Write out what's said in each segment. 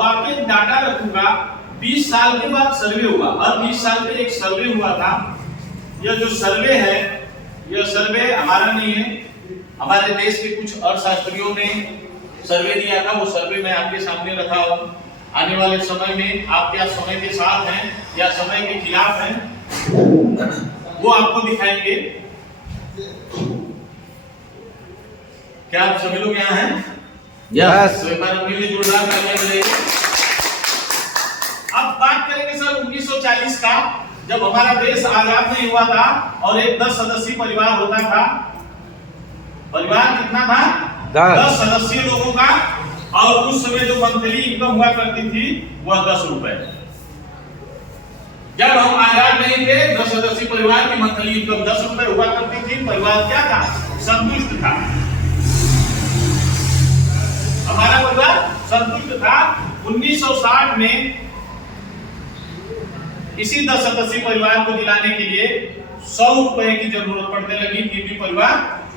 अब आपके डाटा रखूंगा 20 साल के बाद सर्वे हुआ, हर 20 साल पे एक सर्वे हुआ था। यह जो सर्वे है, यह सर्वे हमारा नहीं है, हमारे देश के कुछ अर्थशास्त्रियों ने सर्वे दिया था। वो सर्वे मैं आपके सामने रखा हूं। आने वाले समय में आप क्या समय के साथ हैं या समय के खिलाफ हैं, वो आपको दिखाएंगे। क्या आप सभी लोग यहाँ हैं? यस। तो एक बार अपने लिए जोरदार तालियां बजाइए। अब बात करेंगे सर 1940 का, जब हमारा देश आजाद नहीं हुआ था और एक 10 सदस्यीय परिवार होता था। परिवार कितना था? 10 सदस्यीय लोगों का। और उस समय जो मंथली इनकम हुआ करती थी वह 10 रुपए। जब हम आजाद नहीं थे, 10 सदस्यीय परिवार की मंथली इनकम 10 रुपए हुआ करती थी। परिवार क्या था? संतुष्ट था। हमारा परिवार संतुष्ट था। 1960 में इसी 10 सदस्यीय परिवार को दिलाने के लिए 100 रुपए की जरूरत पड़ने लगी, फिर भी परिवार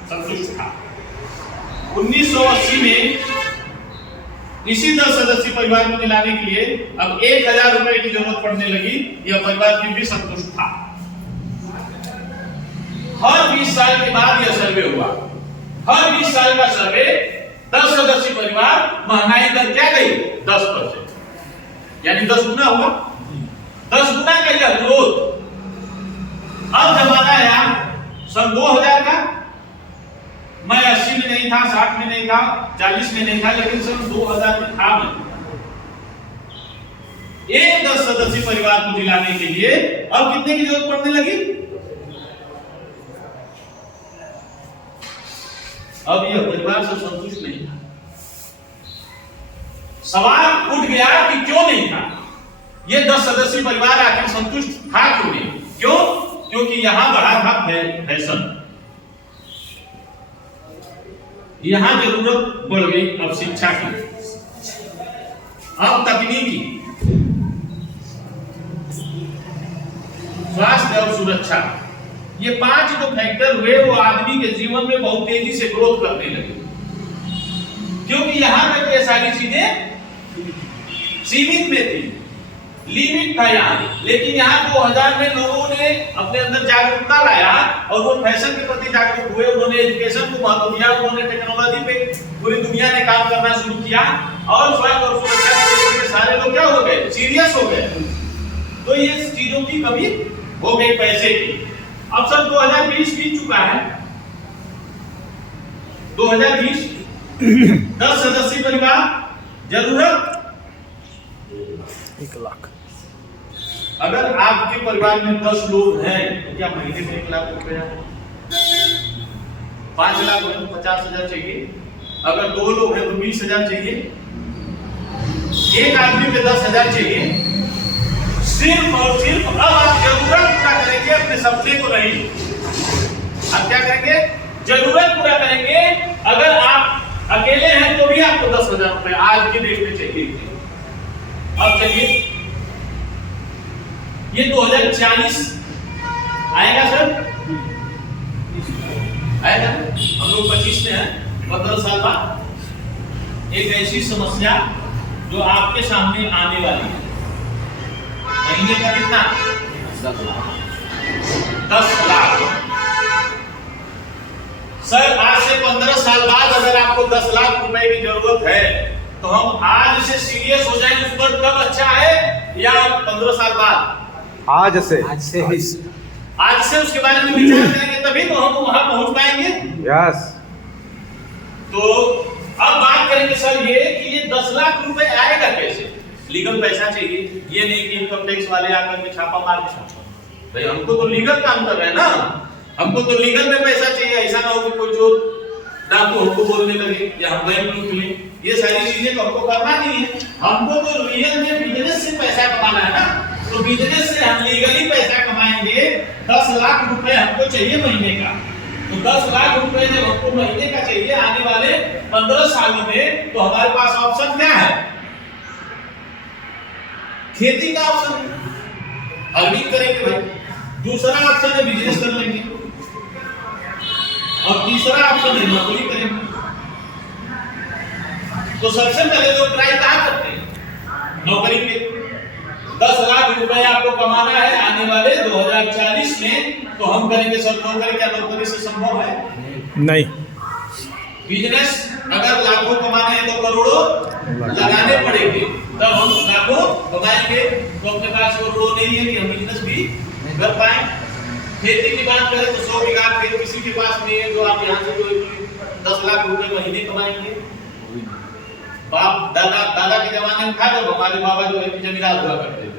संतुष्ट था। 1980 में इसी 10 सदस्यीय परिवार को दिलाने के लिए अब 1000 रुपए की जरूरत पड़ने लगी, यह परिवार फिर भी संतुष्ट था। हर 20 साल के बाद यह सर्वे हुआ। हर 20 साल का सर्वे 10 सदस्यीय परिवार, महंगाई दर क्या गई? 10%, यानी 10 गुना हुआ। 10 गुना का यह ग्रोथ। अब जमाना आया सन 2000 का। मैं 80 में नहीं था, 60 में नहीं था, 40 में नहीं था, लेकिन सन 2000 में था मैं। एक 10 सदस्यीय परिवार को दिलाने के लिए अब कितने की जरूरत पड़ने लगी? अब यह परिवार से संतुष्ट नहीं था। सवाल उठ गया कि क्यों नहीं था? यह 10 सदस्यीय परिवार आखिर संतुष्ट था क्यों नहीं? क्यों? क्योंकि यहां बढ़ा था फैशन। यहां जरूरत बढ़ गई अब शिक्षा की, अब तकनीकी, स्वास्थ्य और सुरक्षा। ये 5 जो फैक्टर हुए वो आदमी के जीवन में बहुत तेजी से ग्रोथ करने लगे, क्योंकि यहां तक ये सारी चीजें सीमित में थी, लिमिट था यहाँ। लेकिन यहाँ 2000 में लोगों ने अपने अंदर जागरूकता लाया और वो फैशन के प्रति जागरूक हुए। उन्होंने एजुकेशन को महत्व दिया, उन्होंने टेक्नोलॉजी पे पूरी दुनिया ने काम करना शुरू किया और स्वास्थ्य और सुरक्षा के सारे लोग क्या हो गए? सीरियस हो गए। तो ये चीजों की कमी हो गई, पैसे की। अब सर 2020 बीत चुका है। 2020 10 सदस्यीय परिवार, जरूरत 1 लाख। अगर आपके परिवार में 10 लोग हैं तो क्या महीने में 1 लाख रुपया? 5 लाख है तो 50,000 चाहिए। अगर 2 लोग हैं तो 20,000 चाहिए। एक आदमी पे 10,000 चाहिए। सिर्फ और सिर्फ अब आप जरूरत पूरा करेंगे, अपने सपने को नहीं। आप क्या करेंगे? जरूरत पूरा करेंगे। अगर आप अकेले हैं तो भी आपको 10,000 रुपए आज की डेट में चाहिए। अब चलिए, ये 2040 आएगा सर, आएगा। हम लोग 25 में हैं, 15 साल बाद एक ऐसी समस्या जो आपके सामने आने वाली है। महीने का कितना? 10 लाख। सर आज से 15 साल बाद अगर आपको 10 लाख रुपए की जरूरत है तो हम आज से सीरियस हो जाएं उस पर, कब अच्छा है या 15 साल बाद? आज से उसके बारे में विचार करेंगे तभी तो हम वहां पहुंच पाएंगे। यस। तो अब बात करेंगे सर ये कि ये 10 लाख रुपए आएगा कैसे? लीगल पैसा चाहिए। ये नहीं कि इनकम टैक्स वाले आकर के छापा मार के, भाई हमको तो लीगल काम कर रहे हैं ना, हमको तो लीगल में पैसा चाहिए। ऐसा ना हो कि कोई चोर डाकू हमको बोलने लगे या हम बैंक लूट लें। ये सारी चीजें तो हमको करना नहीं है। हमको तो रियल में बिजनेस से पैसा कमाना है ना। तो बिजनेस से हम लीगली पैसा कमाएंगे। 10 लाख रुपए हमको चाहिए महीने का। तो 10 लाख रुपए जब हमको महीने का चाहिए आने वाले 15 सालों में, तो हमारे पास ऑप्शन क्या है? खेती का ऑप्शन, फार्मिंग करेंगे भाई। दूसरा ऑप्शन है बिजनेस कर लेंगे और तीसरा ऑप्शन है नौकरी करेंगे। तो सबसे पहले लोग ट्राई कहाँ करते हैं? नौकरी पे 10 लाख रुपए आपको कमाना है आने वाले 2040 में, तो हम करेंगे सर नौकरी। क्या नौकरी से संभव है? नहीं। बिजनेस अगर लाखों कमाने हैं तो करोड़ों लगाने पड़ेंगे, तब हम लाखों कमाएंगे। तो अपने पास करोड़ों नहीं है कि हम बिजनेस भी कर पाए। खेती की बात करें तो 100 बीघा खेत किसी के पास नहीं है जो आप यहाँ से कोई 10 लाख रुपए महीने कमाएंगे। बाप दादा के जमाने में था जब हमारे बाबा जो है जमींदार हुआ करते थे,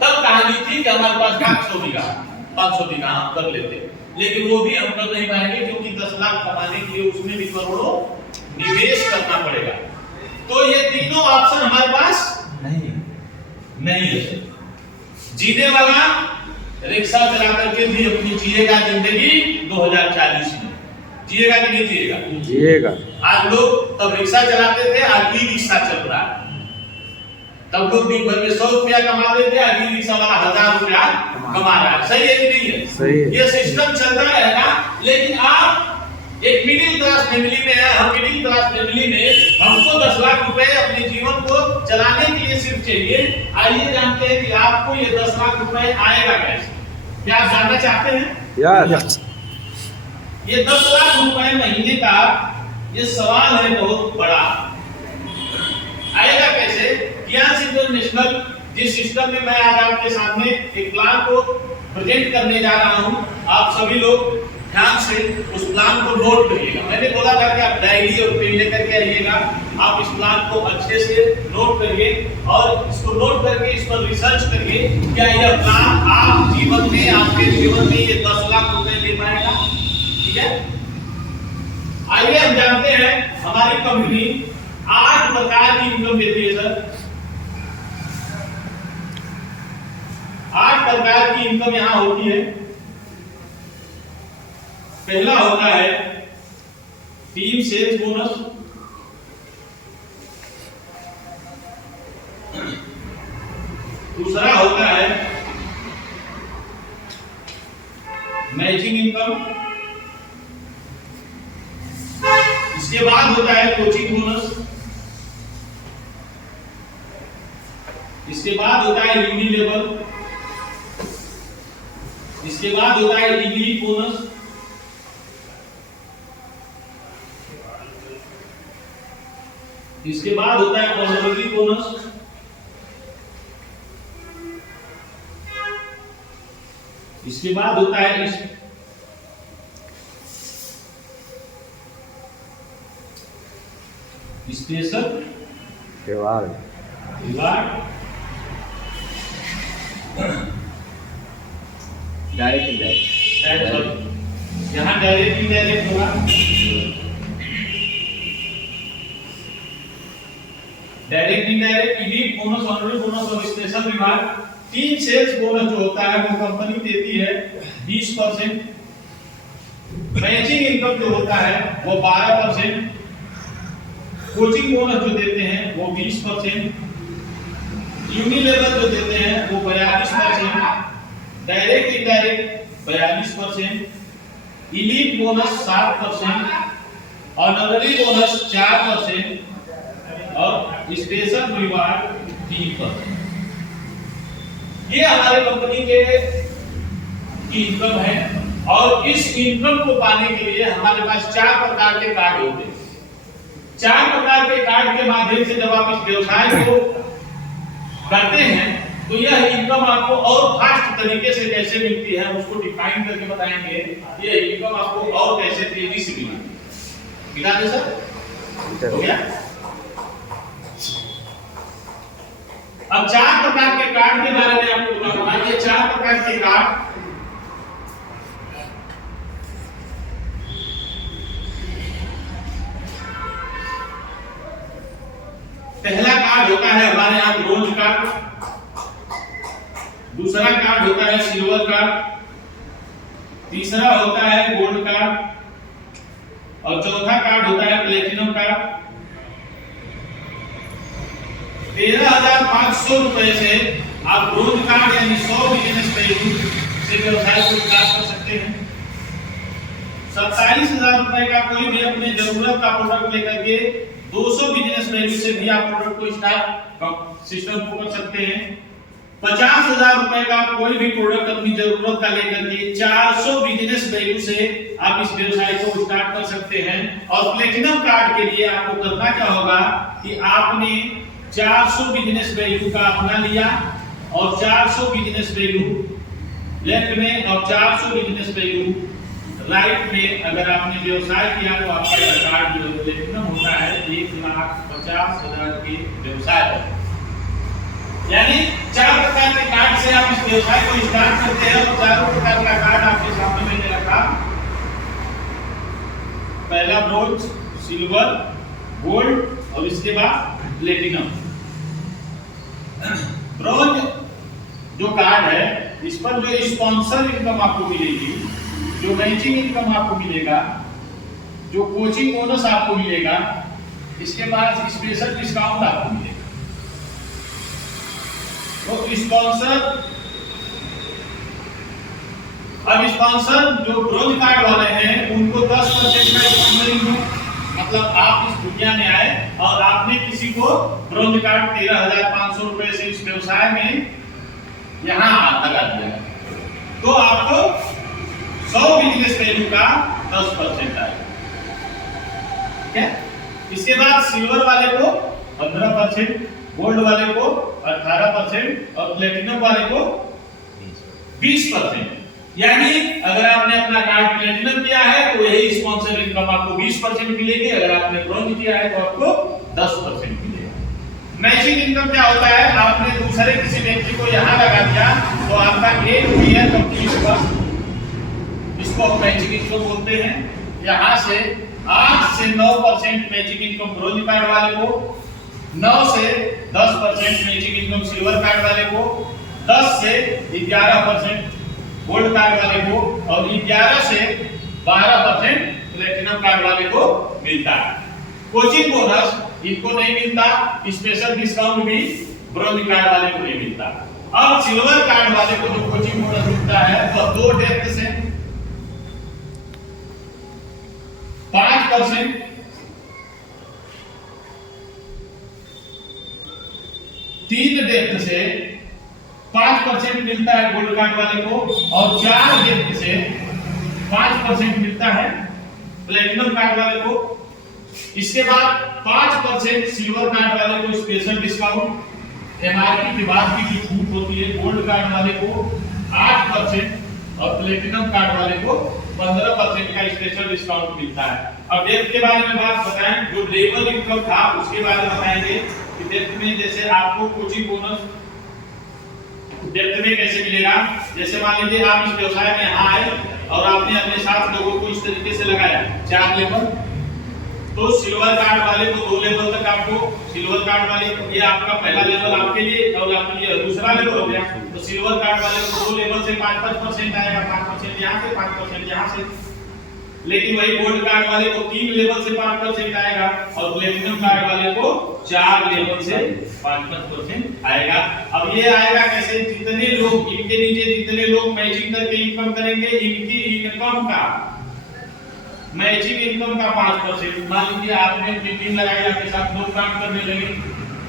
तब कहानी थी कि हमारे पास 500 बीघा 500 बीघा हम कर लेते, लेकिन वो भी हम कर नहीं पाएंगे क्योंकि 10 लाख कमाने के लिए उसमें भी करोड़ों निवेश करना पड़ेगा। तो ये तीनों ऑप्शन हमारे पास नहीं है। जीने वाला रिक्शा चला करके भी अपनी जिएगा जिंदगी 2040 में, जिएगा कि नहीं जिएगा? जिएगा। आज लोग तब रिक्शा चलाते थे, आज ई रिक्शा चल रहा है। तब लोग दिन भर में 100 रुपया कमाते थे, आज ई रिक्शा वाला 1000 रुपया कमा रहा है। सही है कि नहीं है? सही है। ये सिस्टम चल रहा है ना। लेकिन आप एक मिडिल क्लास फैमिली में है, हम मिडिल क्लास फैमिली में हमको 10 लाख रुपए अपने जीवन को चलाने के लिए सिर्फ चाहिए। आइए जानते हैं कि आपको ये 10 लाख रुपए आएगा कैसे। क्या आप जानना चाहते हैं? यस। ये 10 लाख रुपए महीने का ये सवाल है बहुत बड़ा। आएगा कैसे? ज्ञान इंटरनेशनल जिस सिस्टम में मैं आज आपके सामने एक प्लान को प्रेजेंट करने जा रहा हूं, आप सभी लोग ध्यान से उस प्लान को नोट करिएगा। मैंने बोला था कि आप डायरी और पेन लेकर के आइएगा। आप इस प्लान को अच्छे से नोट करिए और इसको नोट करके इस पर रिसर्च करिए। क्या यह प्लान आप जीवन में, आपके जीवन में ये 10 लाख रुपए ले पाएगा? ठीक है, आइए हम जानते हैं हमारी कंपनी 8 प्रकार की इनकम देती है सर। 8 प्रकार की इनकम यहां होती है। पहला होता है टीम सेल्स बोनस, दूसरा होता है मैचिंग इनकम, इसके बाद होता है कोचिंग बोनस, इसके बाद होता है यूनिलेवल, इसके बाद होता है इलीट बोनस, इसके बाद होता है ऑनररी बोनस, इसके बाद होता है स्पेशल रिवार्ड। डायरेक्ट इंडायरेक्ट, यहाँ डायरेक्ट इंडायरेक्ट होगा। Direct indirect, elite bonus, honorary bonus और special reward. Team sales bonus जो होता है वो कंपनी देती है 20%। मैचिंग इनकम जो होता है वो 12%। कोचिंग बोनस जो देते हैं वो 20%। यूनिलेवल जो देते हैं वो 42%। Direct indirect 42%। Elite bonus 7%। Honorary bonus 4% और स्पेशल रिवार्ड 3%। ये हमारी कंपनी के की इनकम है और इस इनकम को पाने के लिए हमारे पास 4 प्रकार के कार्ड होते हैं। 4 प्रकार के कार्ड के माध्यम से जब आप इस व्यवसाय को करते हैं तो यह इनकम आपको और फास्ट तरीके से कैसे मिलती है उसको डिफाइन करके बताएंगे। ये इनकम आपको और कैसे तेजी से मिलती है। मिला दे सर? हो गया? अब 4 प्रकार के कार्ड के बारे में आपको बताऊंगा। ये 4 प्रकार के कार्ड, पहला कार्ड होता है हमारे यहाँ ब्रोंज कार्ड, दूसरा कार्ड होता है सिल्वर कार्ड, तीसरा होता है गोल्ड कार्ड और चौथा कार्ड होता है प्लेटिनम कार्ड। 13,500 रुपए से आप ब्रोंज कार्ड यानी 100 बिजनेस वैल्यू से व्यवसाय को स्टार्ट कर सकते हैं। 27,000 रुपए का कोई भी अपने जरूरत का प्रोडक्ट लेकर के 200 बिजनेस वैल्यू से भी आप प्रोडक्ट को स्टार्ट सिस्टम को कर सकते हैं। 50,000 रुपए का कोई भी प्रोडक्ट अपनी जरूरत का लेकर के 400 बिजनेस वैल्यू से आप इस व्यवसाय को स्टार्ट कर सकते हैं। और प्लेटिनम कार्ड के लिए आपको करना क्या होगा कि आपने 400 बिजनेस वैल्यू का अपना लिया और 400 बिजनेस वैल्यू लेफ्ट में और 400 बिजनेस वैल्यू राइट में अगर आपने व्यवसाय किया तो आपका कार्ड जो प्लेटिनम होता है 1,50,000 के व्यवसाय पर। यानी 4 प्रकार के कार्ड से आप इस व्यवसाय को स्टार्ट करते हैं। और चारों प्रकार का कार्ड आपके सामने मैंने रखा। पहला ब्रोंज, सिल्वर, गोल्ड और इसके बाद प्लेटिनम। ब्रोंज जो कार्ड है इस पर जो स्पॉन्सर इनकम आपको मिलेगी, जो मैचिंग इनकम आपको मिलेगा, जो कोचिंग बोनस आपको मिलेगा, इसके बाद स्पेशल डिस्काउंट आपको मिलेगा। तो स्पॉन्सर, अब स्पॉन्सर जो ब्रोंज कार्ड वाले हैं उनको 10% का स्पॉन्सरिंग है। मतलब आप इस दुनिया में आए और आपने किसी को ब्रोंज कार्ड 13,500 रुपए से इस व्यवसाय में यहां लगा दिया तो आपको 100 बिजनेस वैल्यू का 10% आएगा। ठीक है। इसके बाद सिल्वर वाले को 15%, गोल्ड वाले को 18% और प्लेटिनम वाले को 20%। यानी अगर आपने अपना कार्ड प्लेटिनम किया है तो यही स्पॉन्सर इनकम आपको 20% मिलेगी। अगर आपने ब्रोंज किया है तो आपको 10% मिलेगा। मैचिंग इनकम क्या होता है, आपने दूसरे किसी व्यक्ति को यहां लगा दिया तो आपका 1 ईयर कंप्लीट हुआ, इसको हम मैचिंग इनकम बोलते हैं। यहां से 8 से 9% मैचिंग इनकम ब्रोंज कार्ड वाले को, 9 से 10% मैचिंग इनकम सिल्वर कार्ड वाले को, 10 से 11% गोल्ड कार्ड वाले को और 11 से 12% प्लेटिनम कार्ड वाले को मिलता है। कोचिंग बोनस इनको नहीं मिलता, स्पेशल डिस्काउंट भी ब्रोंज कार्ड वाले को नहीं मिलता। अब सिल्वर कार्ड वाले को जो कोचिंग बोनस मिलता है वो 2 डेप्थ से 5%, 3 डेप्थ से 5% मिलता है गोल्ड कार्ड वाले को और 4 डेप्थ से 5% मिलता है प्लेटिनम कार्ड वाले को। इसके बाद 5% सिल्वर कार्ड वाले को स्पेशल डिस्काउंट, एमआरपी के बाद की जो छूट होती है गोल्ड कार्ड वाले को 8% और प्लेटिनम कार्ड वाले को 15% का स्पेशल डिस्काउंट मिलता है। अब डेप्थ के बारे में बात बताएं, जो लेवल इनकम था उसके बारे में बताएंगे कि डेप्थ में जैसे आपको कोचिंग बोनस डेप्थ में कैसे मिलेगा। जैसे मान लीजिए आप इस व्यवसाय में यहाँ आए और आपने अपने साथ लोगों को इस तरीके से लगाया 4 लेवल, तो सिल्वर कार्ड वाले को 2 लेवल तक आपको, सिल्वर कार्ड वाले को ये आपका पहला लेवल आपके लिए और आपके लिए दूसरा लेवल हो गया। तो सिल्वर कार्ड वाले को 2 लेवल से 5% आएगा, 5% यहाँ से 5% यहाँ से। लेकिन वही गोल्ड कार्ड वाले को 3 लेवल से 5% आएगा और प्लेटिनम कार्ड वाले को 4 लेवल से 5% आएगा। अब ये आएगा कैसे, जितने लोग इनके नीचे जितने लोग मैचिंग करके इनकम करेंगे इनकी इनकम का मैचिंग इनकम का 5%। मान लीजिए आपने अपनी टीम लगाई, आपके साथ लोग काम करने लगे,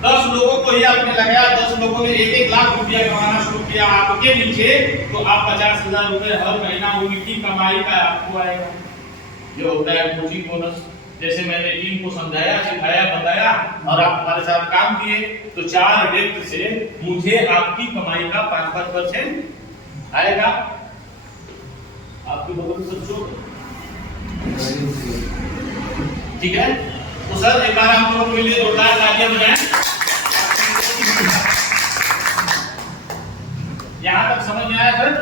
10 लोगों को ही आपने लगाया, 10 लोगों ने 1-1 लाख रुपया कमाना शुरू किया आपके नीचे, तो आप 50,000 रुपए हर महीना उनकी कमाई का आपको आएगा। ये होता है कोचिंग बोनस। जैसे मैंने टीम को समझाया, सिखाया, बताया और आप हमारे साथ काम किए तो 4 डेप्थ से मुझे आपकी कमाई का 5% आएगा। आपकी बगल में सोचो, ठीक है। तो सर एक बार आप लोगों के लिए जोरदार तालियां बजाएं।